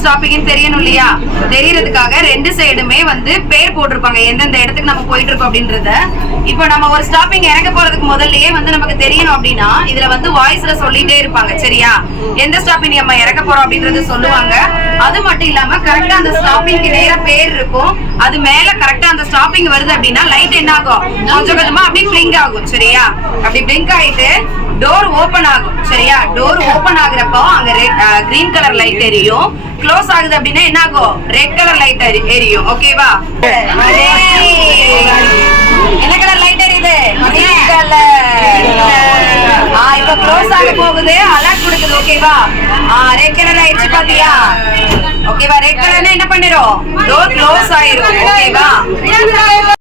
ஸ்டாப்பிங்னு தெரியணும் இல்லையா? தெரியறதுக்காக ரெண்டு சைடுமே வந்து பேர் போட்டிருப்பாங்க, எந்தெந்த இடத்துக்கு நம்ம போயிட்டு இருக்கோம் அப்படின்றத. இப்போ நம்ம ஒரு ஸ்டாப்பிங் இறங்க போறதுக்கு முதல்லயே வந்து நமக்கு தெரியணும் அப்படின்னா இதுல வந்து வாய்ஸ்ல சொல்லிட்டே இருப்பாங்க. சரியா? எந்த ஸ்டாப்பிங் நம்ம இறக்க போறோம் அப்படின்றது சொல்லுவாங்க. அது மட்டும் இல்லாம கரெக்டா அந்த ஸ்டாப்பிங்க்கு நேரா பேர் இருக்கும். அது மேல கரெக்டா அந்த ஸ்டாப்பிங் வருது அப்படின்னா லைட் என்ன ஆகும்? கொஞ்சம் கொஞ்சமா அப்படி பிளிங்க் ஆகும். சரியா? அப்படி பிளிங்க் ஆயிட்டு டோர் ஓபன் ஆகும். சரியா? டோர் ஓபன் ஆகுறப்போ அங்க கிரீன் கலர் லைட் எரியும். க்ளோஸ் ஆகுது அப்படின்னா என்ன ஆகும்? ரெட் கலர் லைட் எரியும். ஓகேவா? என்ன கலர் லைட் எரியுது? Green colour. இப்ப க்ளோஸ் ஆக போகுது, அலர்ட் கொடுக்குது. ஓகேவா? ரெட் கலர் ஆயிடுச்சு பாத்தியா? ஓகேவா? ரெட் கலர்னா என்ன பண்ணிரும்? டோர் க்ளோஸ் ஆயிரும்.